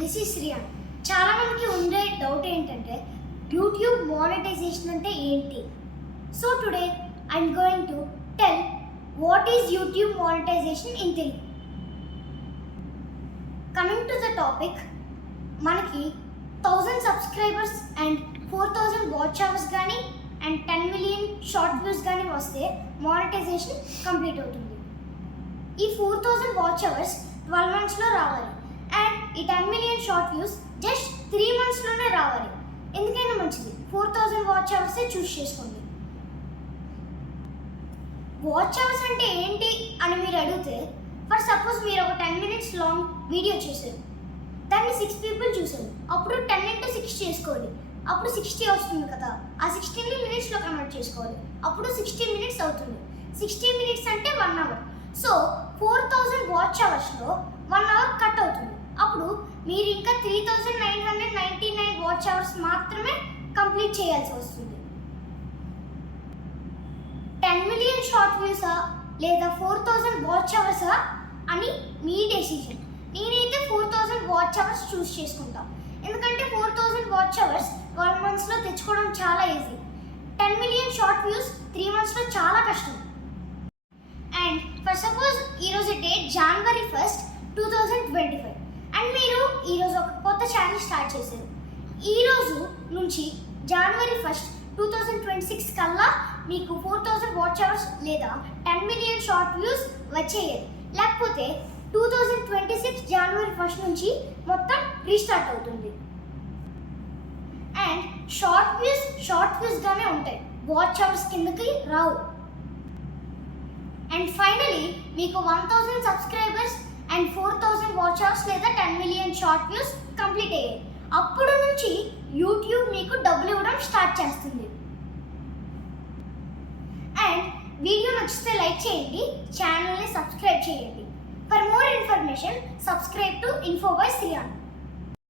This is Shriyan. చాలా మందికి ఉండే డౌట్ ఏంటంటే యూట్యూబ్ మానిటైజేషన్ అంటే ఏంటి. So today I'm going to tell what is YouTube monetization in Telugu. Coming to the topic, మనకి 1000 సబ్స్క్రైబర్స్ అండ్ 4000 వాచ్ అవర్స్ కానీ అండ్ 10 మిలియన్ షార్ట్ వ్యూస్ కానీ వస్తే మానిటైజేషన్ కంప్లీట్ అవుతుంది. ఈ 4000 వాచ్ అవర్స్ 12 మంత్స్లో రావాలి అండ్ ఈ 10 మిలియన్ షార్ట్ వ్యూస్ జస్ట్ 3 మంత్స్లోనే రావాలి. ఎందుకైనా మంచిది 4000 వాచ్ అవర్సే చూస్ చేసుకోండి. వాచ్ అవర్స్ అంటే ఏంటి అని మీరు అడిగితే, ఫర్ సపోజ్ మీరు ఒక 10 మినిట్స్ లాంగ్ వీడియో చేశారు, దాన్ని 6 పీపుల్ చూసారు, అప్పుడు 10 into 6 చేసుకోవాలి, అప్పుడు 60 వస్తుంది కదా. ఆ 16ని మినిట్స్లో కన్వర్ట్ చేసుకోవాలి, అప్పుడు 60 మినిట్స్ అవుతుంది. 60 మినిట్స్ అంటే 1 అవర్. సో 4000 వాచ్ అవర్స్లో 1 అవర్ కట్ అవుతుంది. అప్పుడు మీరు ఇంకా 3999 వాచ్ అవర్స్ మాత్రమే కంప్లీట్ చేయాల్సి వస్తుంది. 10 మిలియన్ షార్ట్ వ్యూసా లేదా 4000 వాచ్ అవర్సా అని మీ డెసిషన్. నేనైతే 4000 వాచ్ అవర్స్ చూస్ చేసుకుంటా, ఎందుకంటే 4000 వాచ్ అవర్స్ 12 మంత్స్లో తెచ్చుకోవడం చాలా ఈజీ. 10 మిలియన్ షార్ట్ వ్యూస్ 3 మంత్స్లో చాలా కష్టం. అండ్ ఫర్ సపోజ్ ఈరోజు డేట్ January 1st, 2025 అండ్ మీరు ఈరోజు ఒక కొత్త ఛానల్ స్టార్ట్ చేశారు. ఈరోజు నుంచి January 1st, 2026 కల్లా మీకు 4000 వాచ్ అవర్స్ లేదా 10 మిలియన్ షార్ట్ వ్యూస్ వచ్చేయాలి. లేకపోతే 2026 January 1st నుంచి మొత్తం రీస్టార్ట్ అవుతుంది. అండ్ షార్ట్ వ్యూస్గానే ఉంటాయి, వాచ్ అవర్స్ కిందకి రావు. అండ్ ఫైనలీ మీకు 1000 సబ్స్క్రైబర్స్ అండ్ 4000 వాచ్ అవర్స్ లేదా 10 మిలియన్ షార్ట్ వ్యూస్ కంప్లీట్ అయ్యాయి. అప్పుడు నుంచి యూట్యూబ్ మీకు డబ్బులు ఇవ్వడం స్టార్ట్ చేస్తుంది. అండ్ వీడియో నచ్చితే లైక్ చేయండి, ఛానల్ని సబ్స్క్రైబ్ చేయండి. For more information subscribe to info by Shriyan.